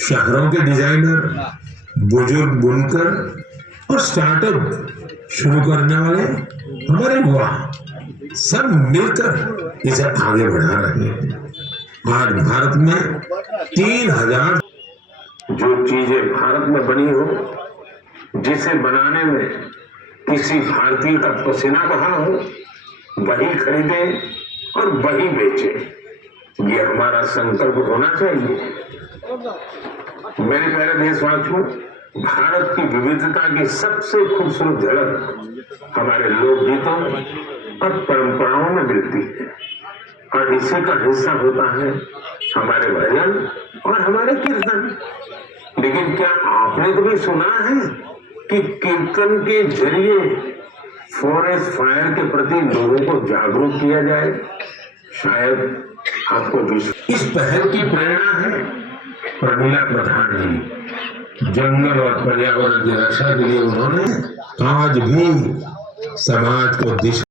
शहरों के डिज़ाइनर बुज़ुर्ग बुनकर और स्टार्टअप शुरू करने वाले हमारे युवा सब मिलकर इसे आगे बढ़ा रहे हैं। आज भारत में तीन हज़ार जो चीज़ें भारत में बनी हो, जिसे बनाने में किसी भारतीय का पसीना बहा हो, वही खरीदे और वही बेचे। ये हमारा संकल्प होना चाहिए। मेरे प्यारे देशवासियों, भारत की विविधता की सबसे खूबसूरत झलक हमारे लोकगीतों और परंपराओं में मिलती है। और इसी का हिस्सा होता है हमारे भजन और हमारे कीर्तन। लेकिन क्या आपने कभी सुना है कि कीर्तन के ज़रिए फॉरेस्ट फायर के प्रति लोगों को जागरूक किया जाए? शायद आपको इस पहल की प्रेरणा है। प्रमीला प्रधान जी, जंगल और पर्यावरण की रक्षा के लिए उन्होंने आज भी समाज को दिशा